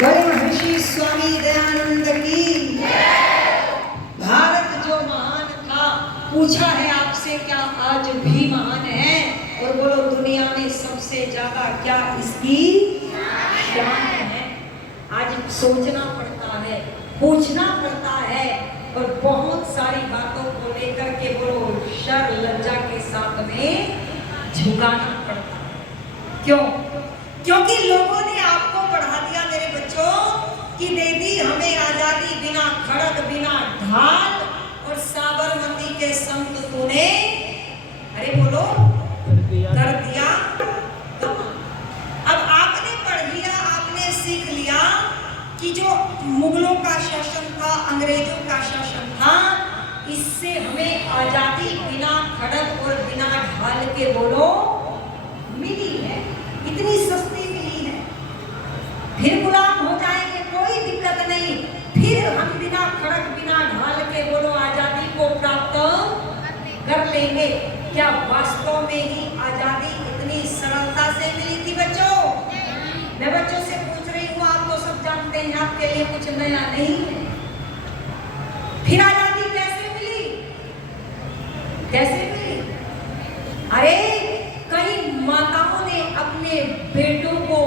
बोले महर्षि स्वामी दयानंद की। भारत जो महान था, पूछा है आपसे क्या आज भी महान है? और बोलो दुनिया में सबसे ज्यादा क्या इसकी शान है? आज सोचना पड़ता है, पूछना पड़ता है और बहुत सारी बातों को लेकर के बोलो शर्म लज्जा के साथ में झुकाना पड़ता है। क्यों? क्योंकि लोगों ने आपको पढ़ा दिया मेरे बच्चों कि दे दी हमें आजादी बिना खड़ग बिना ढाल, और साबरमती के संत तूने अरे बोलो कर दिया। अब आपने पढ़ लिया, आपने सीख लिया कि जो मुगलों का शासन था, अंग्रेजों का शासन था, इससे हमें आजादी बिना खड़ग और बिना ढाल के बोलो मिली है, इतनी सस्ती मिली है। फिर गुलाम हो जाएंगे, कोई दिक्कत नहीं, फिर हम बिना खड़ग बिना ढाल के बोलो आजादी को प्राप्त कर लेंगे। क्या वास्तव में ही आजादी इतनी सरलता से मिली थी बच्चों? मैं बच्चों से पूछ रही हूँ, आप तो सब जानते हैं, आपके लिए कुछ नया नहीं है। फिर आजादी कैसे मिली? कैसे मिली? अरे कई माताओं ने अपने बेटों को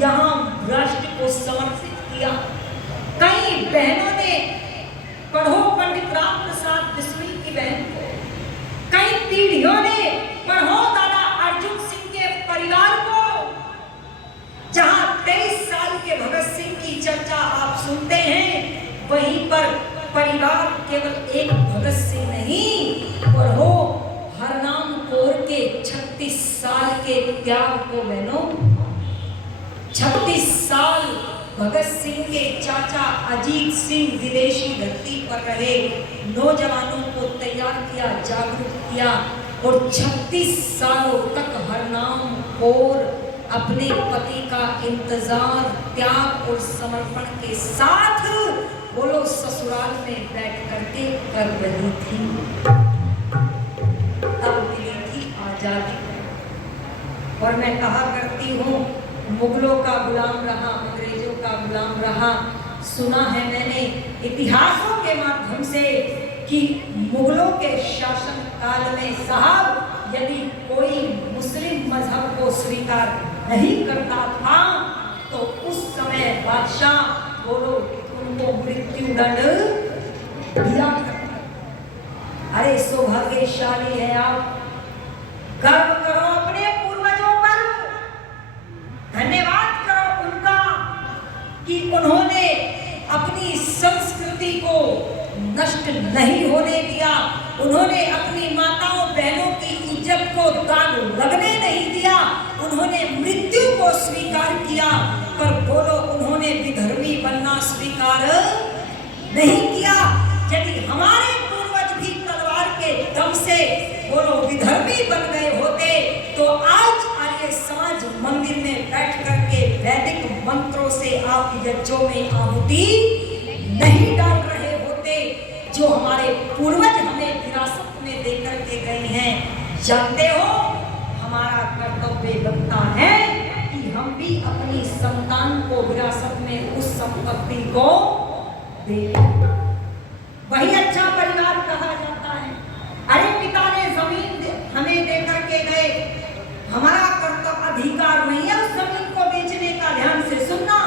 यहाँ राष्ट्र को समर्पित किया, कई बहनों ने पढ़ो पंडित राम प्रसाद बिस्मिल की बहन को, कई पीढ़ियों ने पढ़ो दादा अर्जुन सिंह के परिवार को। जहां 23 साल के भगत सिंह की चर्चा आप सुनते हैं, वहीं पर परिवार केवल एक भगत सिंह नहीं, पढ़ो हरनाम कौर के 36 साल के त्याग को बहनों, 36 साल भगत सिंह के चाचा अजीत सिंह विदेशी धरती पर रहे, नौजवानों को तैयार किया, जागरूक किया, और 36 सालों तक हरनाम कौर अपने पति का इंतजार त्याग और समर्पण के साथ बोलो ससुराल में बैठ करके कर रही थी। तब मिली थी आजादी। और मैं कहा करती हूँ, मुगलों का गुलाम रहा, अंग्रेजों का गुलाम रहा। सुना है मैंने इतिहासों के माध्यम से कि मुगलों के शासन काल में साहब यदि कोई मुस्लिम मजहब को स्वीकार नहीं करता था तो उस समय बादशाह बोलो उनको मृत्यु दंड दिया करता। अरे सौभाग्यशाली है आप, गर्व करो अपने पूर्वजों पर, धन्यवाद करो उनका कि उन्होंने अपनी संस्कृति को नष्ट नहीं होने दिया, उन्होंने अपनी माताओं बहनों की इज्जत को दाग लगने नहीं दिया, उन्होंने मृत्यु को स्वीकार किया, पर बोलो उन्होंने विधर्मी बनना स्वीकार नहीं किया। यदि हमारे पूर्वज भी तलवार के दम से बोलो विधर्मी बन गए होते तो आज आर्य समाज मंदिर में बैठ करके वैदिक मंत्रों से आप यज्ञों में आहुति नहीं डाल रहे होते, जो हमारे पूर्वज हमें विरासत में देकर के गए हैं। जानते हो हमारा कर्तव्य बनता है कि हम भी अपनी संतान को विरासत में उस संपत्ति को दें। वही अच्छा परिवार कहा जाता है। अरे पिता ने जमीन हमें देकर के गए, हमारा कर्तव्य अधिकार नहीं है उस जमीन को बेचने का। ध्यान से सुनना,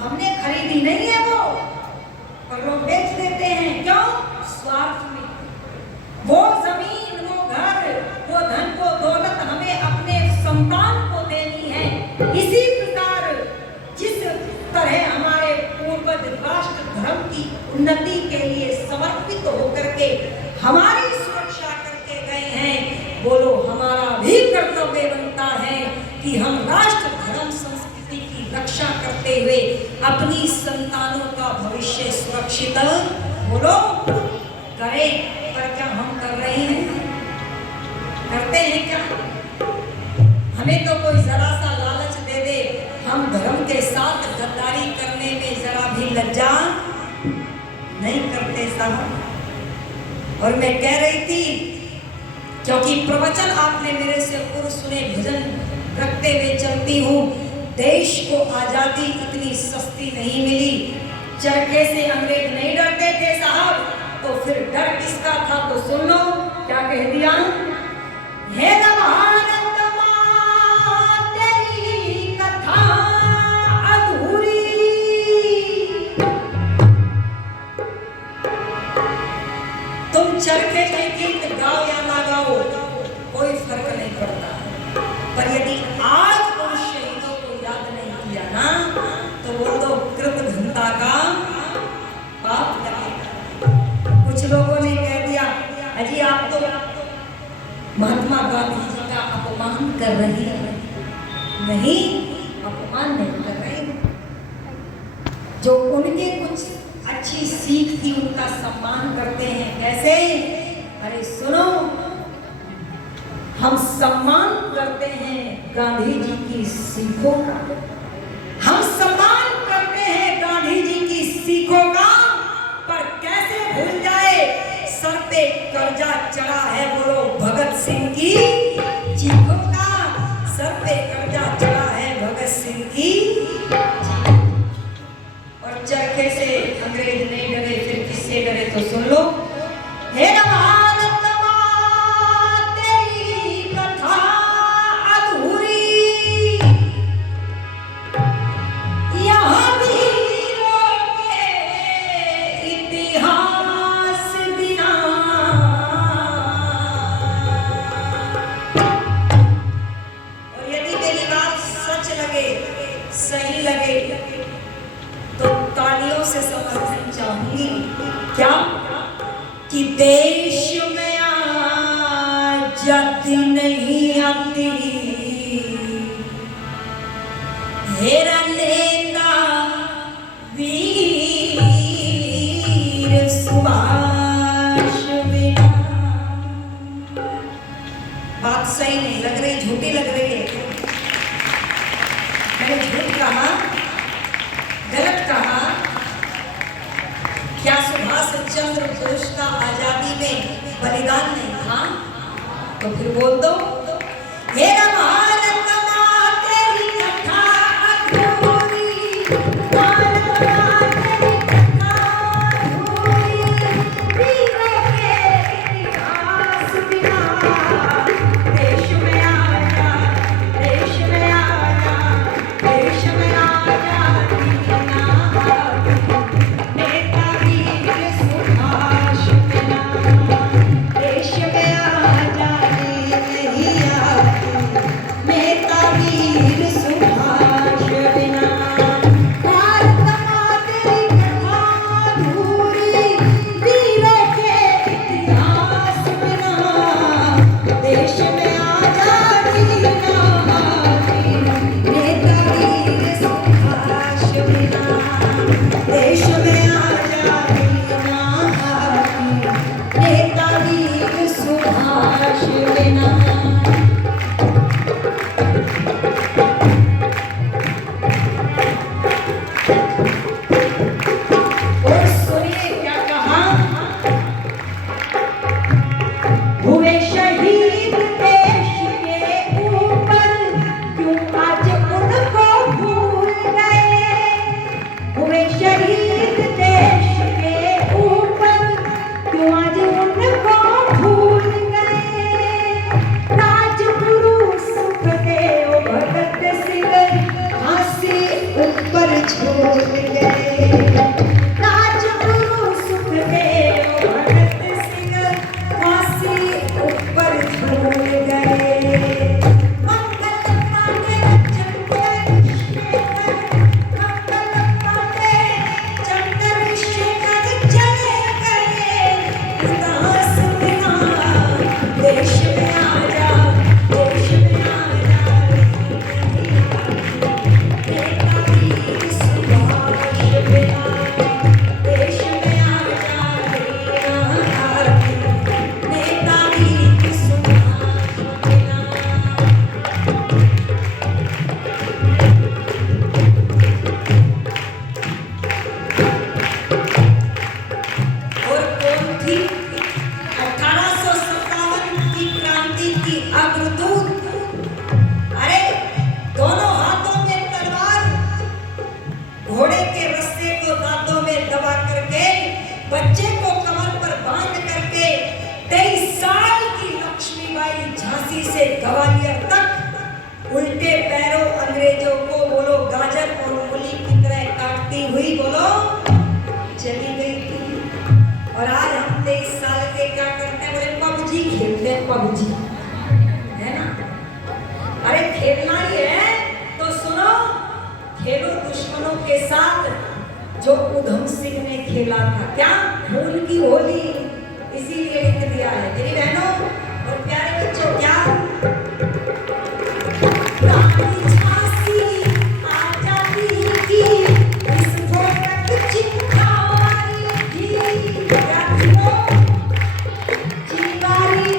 हमने खरीदी नहीं है वो, पर लोग बेच देते हैं। क्यों? स्वार्थ में। वो जमीन, वो घर, वो धन, वो दौलत हमें अपने संतान को देनी है। इसी प्रकार जिस तरह हमारे पूर्वज राष्ट्र धर्म की उन्नति के लिए समर्पित होकर के हमारी सुरक्षा करके गए हैं, बोलो हमारा भी कर्तव्य बनता है कि हम राष्ट्र धर्म संस्कृति की रक्षा करते हुए अपनी संतानों का भविष्य सुरक्षित बोलो करें। पर क्या हम कर रहे हैं? करते हैं क्या? हमें तो कोई जरा सा लालच दे दे, हम धर्म के साथ गद्दारी करने में जरा भी लज्जा नहीं करते साहब। और मैं कह रही थी, क्योंकि प्रवचन आपने मेरे से पूर्व सुने, भजन रखते हुए चलती हूँ, देश को आजादी इतनी सस्ती मुक्ति नहीं मिली। चरखे से अंग्रेज नहीं डरते थे साहब, तो फिर डर किसका था तो सुन लो क्या कह दिया। हे नवानंदमा तेरी कथा अधूरी, तुम चरखे के गीत गाओ या ना गाओ कोई फर्क नहीं पड़ता, पर यदि आज उन शहीदों को याद नहीं किया ना तो वो तो कृत घंटा का पाप लगेगा। कुछ लोगों ने कह दिया अजी आप तो महात्मा गांधी जी का अपमान कर रही है। नहीं, अपमान नहीं कर रहे, जो उनके कुछ अच्छी सीख थी उनका सम्मान करते हैं। कैसे? अरे सुनो, हम सम्मान करते हैं गांधी जी की सीखों का, हम सम्मान करते हैं गांधी जी की सीखों का, पर कैसे भूल जाए सर पे कर्जा चढ़ा है बोलो भगत सिंह की चीखों का, सर पे कर्जा चढ़ा है भगत सिंह की। और चरखे से अंग्रेज नहीं डरे, फिर किससे डरे तो सुन लो। हे नवानंदमा तेरी कथा अधूरी, यहाँ वीरों के इतिहास बिना, और यदि मेरी बात सच लगे सही लगे तो तालियों से समर्थन चाहूंगी। क्या कि देश में आजादी नहीं आती, मेरा नेता वीर सुभाष बिना। बात सही नहीं लग रही, झूठी लग रही है। मैंने झूठ कहा, गलत कहा क्या? सुभाष चंद्र बोस का आजादी में बलिदान नहीं था? तो फिर बोल दो हे नवानंदमा तेरी कथा अधूरी, नवानंदमा तेरी कथा अधूरी, वीरों के इतिहास बिना, देश में आजा, देश में आजा, देश में आजादी ना आती, नेता वीर सुभाष बिना, देश में आजादी नहीं आती, नेता वीर सुभाष बिना। भारत माँ तेरी कथा अधूरी, वीरों के इतिहास बिना, देश में आजादी ना आती, नेता वीर सुभाष बिना, देश में आजादी ना आती, नेता वीर सुभाष बिना। और सुनिए क्या कहा, हुए शहीद देश के ऊपर, क्यों आज उनको भूल गए, हुए शहीद देश के ऊपर, क्यों आज उनको भूल गए, राजगुरु सुखदेव भगत सिंह फांसी ऊपर झूल गए, राजगुरु सुखदेव भगत सिंह फांसी ऊपर झूल गए। मंगल पांडे चंद्रशेखर, मंगल पांडे चंद्रशेखर चले गए उदास बिना, देश में आजा, देश में आजा, नेता वीर सुभाष बिना। से ग्वालियर तक उल्टे पैरों अंग्रेजों को बोलो गाजर और मूली की तरह काटती हुई बोलो चली गई थी। और आज हम 23 साल के क्या करते हैं, बोले पबजी खेलते हैं, पबजी है ना। अरे खेलना ही है तो सुनो, खेलो दुश्मनों के साथ जो उधम सिंह ने खेला था, क्या खून की होली, इसीलिए लिख दिया है। मेरी बहनों और प्यारे बच्चों, क्या रानी झांसी आजादी की विस्फोटक चिंगारी थी, क्या थी वो चिंगारी।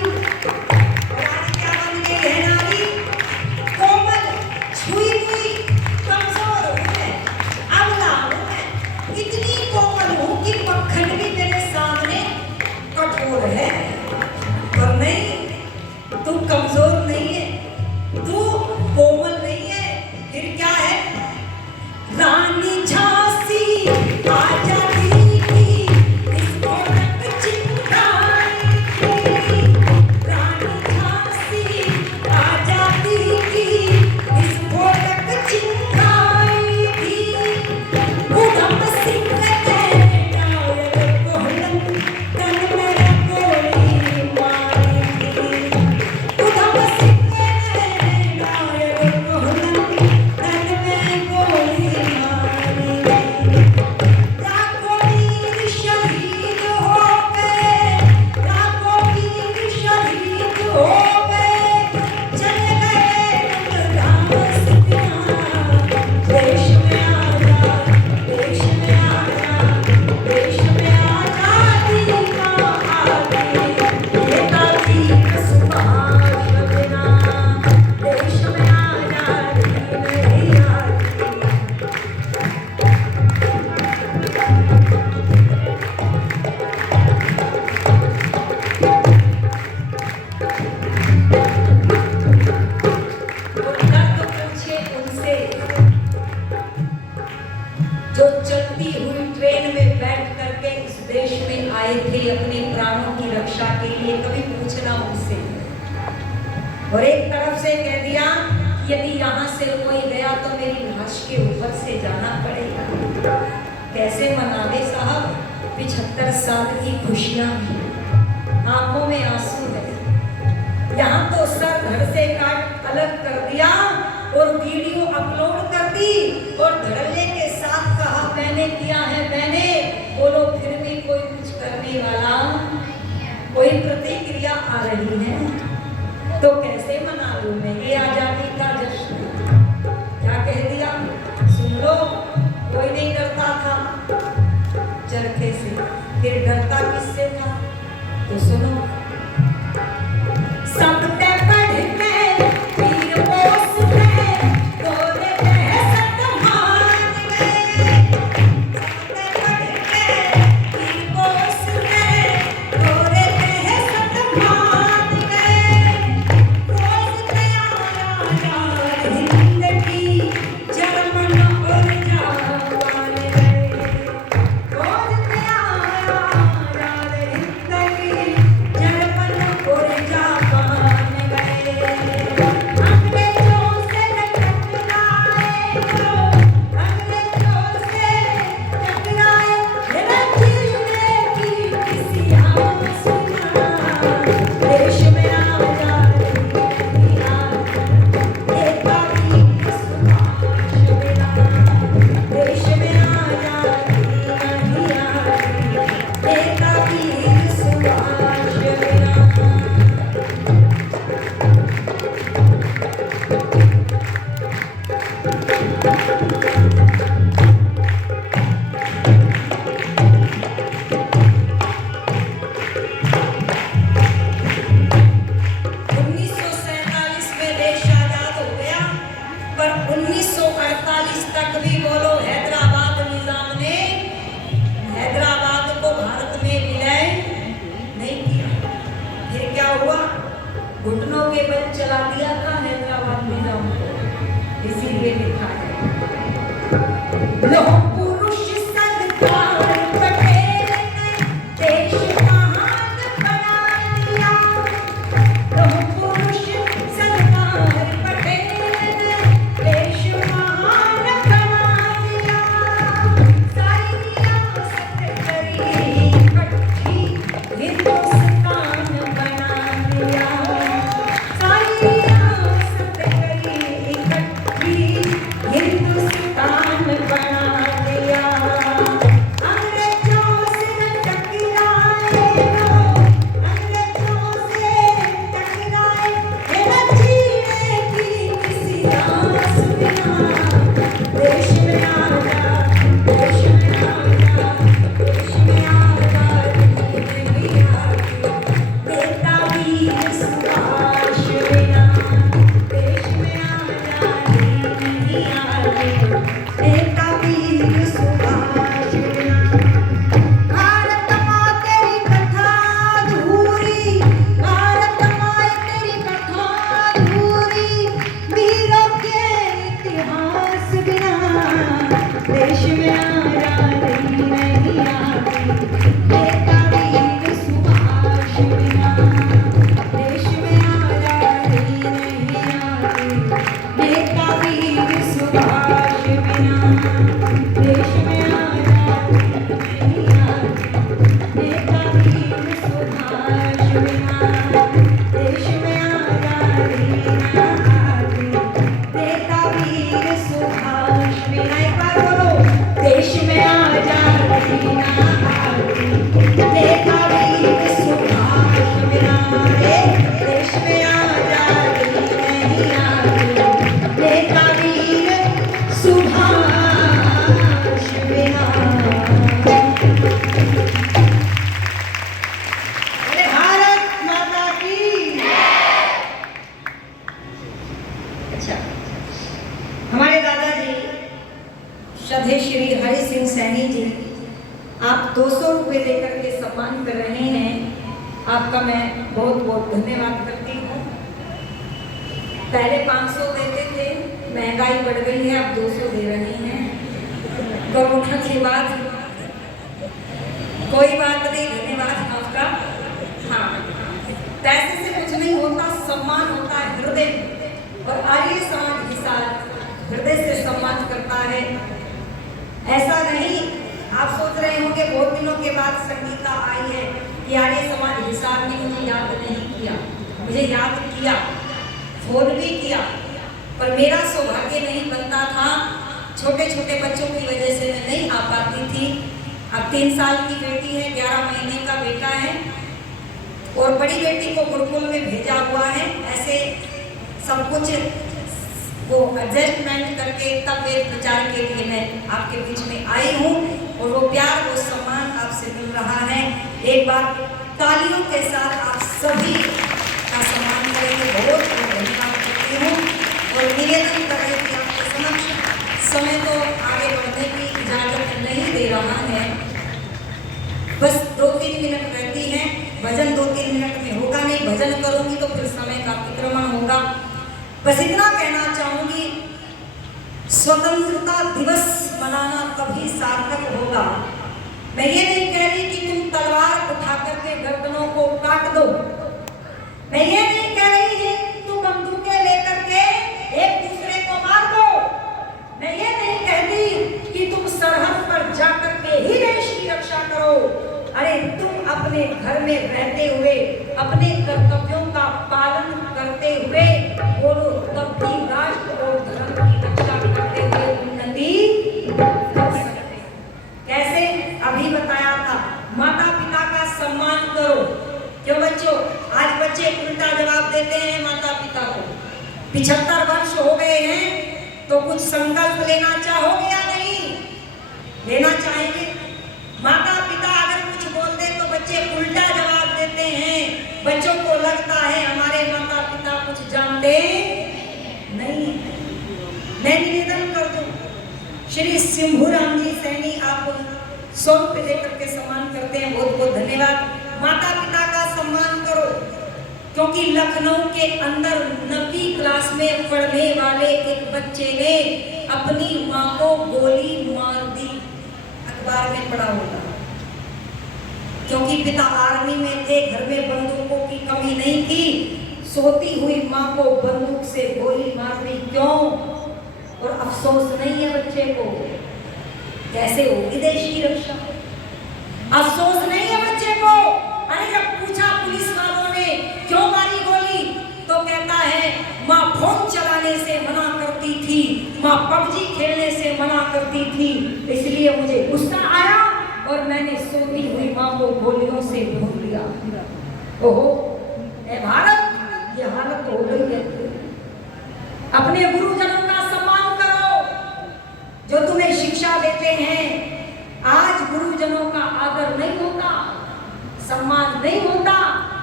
और आज क्या बन गई है नारी, कोमल छुई हुई कमजोर हूँ मैं, अबला हूँ मैं, इतनी कोमल हूँ कि मक्खन भी मेरे सामने कठोर है। पर नहीं, तू कमजोर नहीं है, तू कोमल नहीं है, फिर क्या है। रानी झांसी आजादी की विस्फोटक चिंगारी थी, रानी झांसी आजादी की विस्फोटक चिंगारी थी। उधम सिंह ने नायक कोहलन तन में गोली मारी थी, उधम सिंह ने नायक कोहलन तन में गोली मारी थी। लाखों वीर शहीद हो गए, लाखों वीर शहीद हो गए, चले गए रंगदास देश में आजा, देश में आजा, देश में आजादी का आगे नेताजी सुभाष बिना देश में आजादी नहीं आती। वो दर्द पूछे उनसे जो चलती हुई ट्रेन में बैठ करके इस देश में आए थे अपने प्राणों की रक्षा के लिए, कभी पूछना उनसे। और एक तरफ से कह दिया कि यदि यहाँ से कोई गया तो मेरी लाश के ऊपर से जाना पड़ेगा। कैसे मनावे साहब, 75 साल की खुशियां, आंखों में आंसू है। यहाँ तो सर धड़ से काट अलग कर दिया और वीडियो अपलोड कर दी और धड़ल्ले के साथ कहा मैंने किया है मैंने। बोलो फिर भी कोई कुछ करने वाला, कोई प्रतिक्रिया आ रही है तो कैसे मना लूं मैं ये आजादी का जश्न। क्या कह दिया सुन लो, कोई नहीं डरता था चरखे से, फिर डरता किससे था तो सुनो। सबने पढ़ के वीर बोस में गोरे दहशत मान गए, सबने पढ़ के वीर बोस में गोरे दहशत मान गए। रोज नया यार हिंद की जर्मन और जापान गए, रोज नया यार हिंद की जर्मन और जापान गए। अंग्रेजों से टकराए तो अंग्रेजों से टकराए, मेरा जीने की किसी आसमां देश में आजादी नहीं आती, नेताजी सुभाष बिना देश में आजादी नहीं आती, नेताजी सुभाष बिना। में देश आजाद हो गया, पर 1948 तक भी बोलो हैदराबाद निजाम ने हैदराबाद को भारत में विलय नहीं किया। फिर क्या हुआ, घुटनों के बल चला दिया था हैदराबाद निजाम को, इसीलिए लिखा है श्रद्धेय श्री हरि सिंह सैनी जी, आप 200 रुपये लेकर के सम्मान कर रहे हैं, आपका मैं बहुत बहुत धन्यवाद करती हूँ। पहले 500 देते थे, महंगाई बढ़ गई है, अब 200 दे रहे हैं। कोरोना के बाद कोई बात नहीं, धन्यवाद आपका। हाँ, पैसे से कुछ नहीं होता, सम्मान होता है हृदय, और आर्य समाज हिसार हृदय से सम्मान करता है। ऐसा नहीं आप सोच रहे होंगे बहुत दिनों के बाद संगीता आई है कि आर्य समाज हिसार ने मुझे याद नहीं किया। मुझे याद किया, फोन भी किया, पर मेरा सौभाग्य नहीं बनता था। छोटे छोटे बच्चों की वजह से मैं नहीं आ पाती थी। अब 3 साल की बेटी है, 11 महीने का बेटा है, और बड़ी बेटी को गुरुकुल में भेजा हुआ है। ऐसे सब कुछ वो एडजस्टमेंट करके तब एक प्रचार के लिए मैं आपके बीच में आई हूँ, और वो प्यार वो सम्मान आपसे मिल रहा है। एक बार तालियों के साथ आप सभी का सम्मान करेंगे, बहुत बहुत धन्यवाद करती हूँ। और निवेदन कर रही थी आपके समक्ष, समय तो आगे बढ़ने की इजाजत नहीं दे रहा है, बस 2-3 मिनट रहती हैं। भजन 2-3 मिनट में होगा नहीं, भजन करूँगी तो फिर समय का अतिक्रमण होगा। बस इतना कहना चाहूंगी, स्वतंत्रता दिवस मनाना कभी सार्थक होगा। मैं ये नहीं कह रही कि तुम तलवार उठा करके गर्दनों को काट दो, मैं ये नहीं कह रही कि तुम बंदूकें लेकर के एक दूसरे को मार दो, मैं ये नहीं कहती कि तुम सरहद पर जाकर के ही देश की रक्षा करो। अरे तुम अपने घर में रहते हुए अपने कर्तव्यों का पालन करते हुए बोलो, तब भी राष्ट्र और धर्म की रक्षा करते हुए उन्नति कर सकते। कैसे? अभी बताया था, माता पिता का सम्मान करो। क्यों बच्चों, आज बच्चे उल्टा जवाब देते हैं माता पिता को। 75 वर्ष हो गए हैं तो कुछ संकल्प लेना चाहोगे या नहीं? लेना चाहेंगे? माता पिता अगर कुछ बोल दे तो बच्चे उल्टा जवाब देते हैं। बच्चों को लगता है हमारे माता पिता कुछ जानते नहीं। मैं निवेदन कर दूं, श्री सिंभूराम जी सैनी आप 100 रुपये लेकर के सम्मान करते हैं, बहुत बहुत धन्यवाद। माता पिता का सम्मान करो, क्योंकि लखनऊ के अंदर 9वीं क्लास में पढ़ने वाले एक बच्चे ने अपनी माँ को गोली मार दी। अखबार में पढ़ा होगा, क्योंकि पिता आर्मी में थे, घर में बंदूकों की कमी नहीं थी। सोती हुई माँ को बंदूक से गोली मार दी, क्यों? और अफसोस नहीं है बच्चे को, कैसे होगी देश की रक्षा? अफसोस नहीं है बच्चे को। अरे जब पूछा पुलिस वालों ने क्यों मारी गोली, तो कहता है माँ फोन चलाने से मना करती थी, माँ पबजी खेलने से मना करती थी, इसलिए मुझे गुस्सा आया और मैंने सोती हुई माँ को गोलियों से भून लिया। ओहो, ए भारत, ये हालत हो गई है। अपने गुरुजनों का सम्मान करो जो तुम्हें शिक्षा देते हैं। आज गुरुजनों का आदर नहीं होता, सम्मान नहीं होता।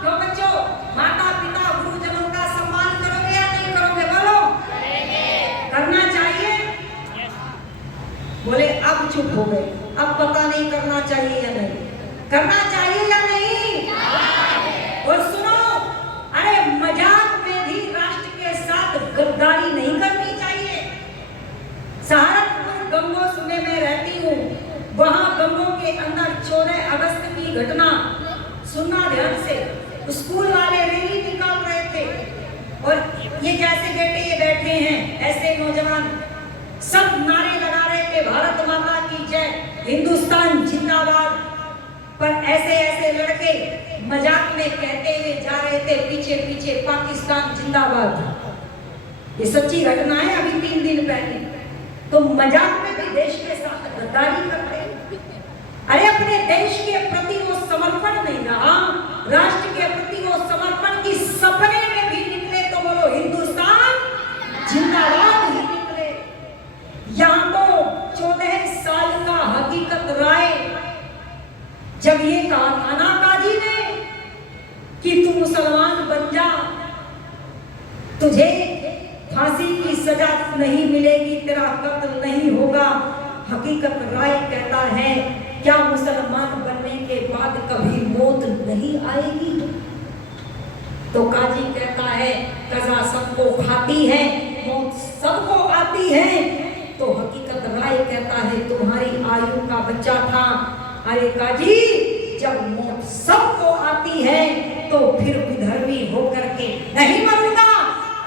क्यों बच्चों, माता पिता गुरुजनों का सम्मान करोगे या नहीं करोगे? बोलो, करना चाहिए। बोले अब चुप हो गए, अब पता नहीं करना चाहिए या नहीं, करना चाहिए या नहीं? और सुनो, अरे मजाक में भी राष्ट्र के साथ गद्दारी नहीं करनी चाहिए। सहारनपुर गंगोह सूबे में रहती रहती हूँ, वहां गंगों के अंदर 14 अगस्त की घटना सुनना ध्यान से। स्कूल वाले रैली निकाल रहे थे और ये जैसे बेटे ये बैठे हैं ऐसे नौजवान सब नारे लगा रहे थे, भारत माता की जय, हिंदुस्तान जिंदाबाद। पर ऐसे ऐसे लड़के मजाक में कहते हुए जा रहे थे पीछे पीछे पाकिस्तान जिंदाबाद। ये सच्ची घटना है, अभी 3 दिन पहले। तो मजाक में भी देश के साथ गद्दारी करते हैं। अरे अपने देश के प्रति वो समर्पण नहीं रहा, राष्ट्र के प्रति वो समर्पण की सपने में भी निकले तो बोलो हिंदुस्तान जिंदाबाद ही निकले। यहाँ तो 14 साल का हकीकत राय जब ये कहा था ना काजी ने कि तू मुसलमान बन जा, तुझे फांसी की सजा नहीं मिलेगी, तेरा कत्ल नहीं होगा। हकीकत राय कहता है क्या मुसलमान बनने के बाद कभी मौत नहीं आएगी? तो काजी कहता है कज़ा सबको खाती है, मौत सबको आती है। तो हकीकत राय कहता है तुम्हारी आयु का बच्चा था। अरे काजी जब मौत सबको आती है तो फिर विधर्मी होकर के नहीं मरूंगा,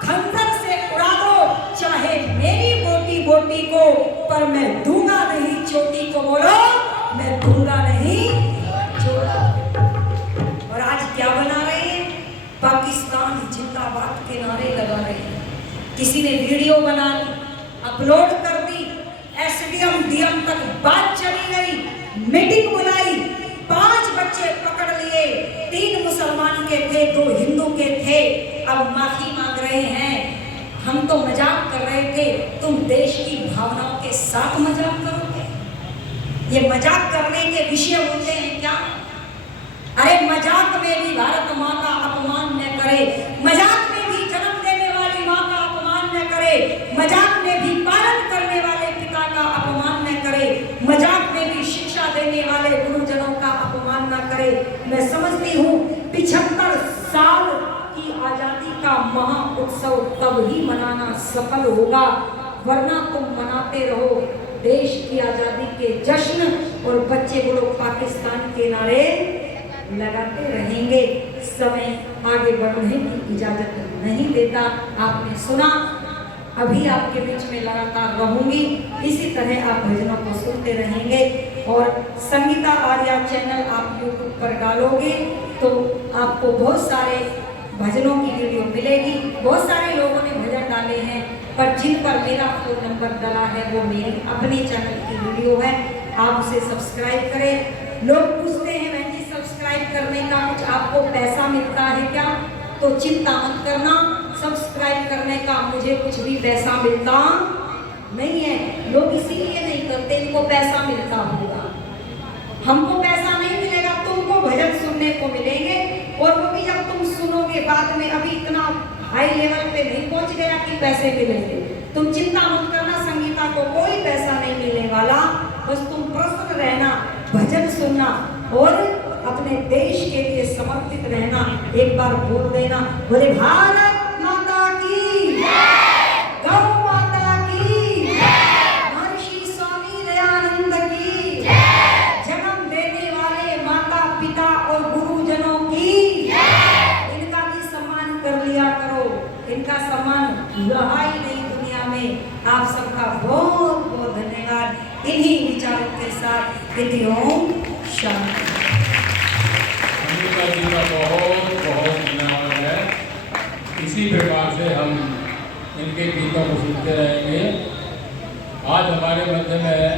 खंजर से उड़ा दो चाहे मेरी बोटी बोटी को, पर मैं दूंगा नहीं चोटी को। बोलो मैं दूंगा नहीं चोटी। और आज क्या बना रहे हैं? पाकिस्तान जिंदाबाद के नारे लगा रहे हैं। किसी ने वीडियो बना ली, अपलोड कर दी, एसडीएम डीएम तक बात चली गई, मीटिंग बुलाई, 5 बच्चे पकड़ लिए, 3 मुसलमान के थे, 2 हिंदू के थे। अब माफी मांग रहे हैं। हम तो मजाक कर रहे थे, तुम देश की भावनाओं के साथ मजाक करोगे? ये मजाक करने के विषय होते हैं क्या? अरे मजाक में भी भारत माँ का अपमान न करे, मजाक में भी जन्म देने वाली माँ का अपमान न करे, मजाक में भी पालन करने वाले पिता का अपमान न करे, मजाक में भी शिक्षा देने वाले गुरुजनों का अपमान न करे। मैं समझती हूँ 75 साल की आजादी का महा उत्सव तब ही मनाना सफल होगा, वरना तुम मनाते रहो देश की आजादी के जश्न और बच्चे वो लोग पाकिस्तान के नारे लगाते रहेंगे। समय आगे बढ़ने की इजाजत नहीं देता। आपने सुना, अभी आपके बीच में लगातार रहूंगी, इसी तरह आप भजनों को सुनते रहेंगे। और संगीता आर्या चैनल आप यूट्यूब पर डालोगे तो आपको बहुत सारे भजनों की वीडियो मिलेगी। बहुत सारे लोगों ने भजन डाले हैं, पर जिन पर मेरा फोन नंबर डला है वो मेरी अपने चैनल की वीडियो है, आप उसे सब्सक्राइब करें। लोग पूछते हैं बहन जी सब्सक्राइब करने का कुछ आपको पैसा मिलता है क्या? तो चिंता मत करना, सब्सक्राइब करने का मुझे कुछ भी पैसा मिलता नहीं है। लोग इसीलिए नहीं करते, इनको पैसा मिलता होगा। हमको पैसा नहीं मिलेगा, तुमको भजन सुनने को मिलेंगे, और वो भी जब तुम सुनोगे बाद में। अभी इतना हाई लेवल पे नहीं पहुंच गया कि पैसे मिलेंगे। तुम चिंता मत करना, संगीता को कोई पैसा नहीं मिलने वाला, बस तुम प्रसन्न रहना, भजन सुनना और अपने देश के लिए समर्पित रहना। एक बार बोल देना, बोले भारत माता की गौ माता की, महर्षि स्वामी दयानंद की, जन्म देने वाले माता पिता और गुरुजनों की, इनका भी सम्मान कर लिया करो। इनका सम्मान रहा ही नहीं दुनिया में। आप सबका बहुत बहुत धन्यवाद। इन्हीं विचारों के साथ ओम शांति। जी का बहुत बहुत धन्यवाद है। इसी प्रकार से हम इनके गीतों को सुनते रहेंगे। आज हमारे मध्य में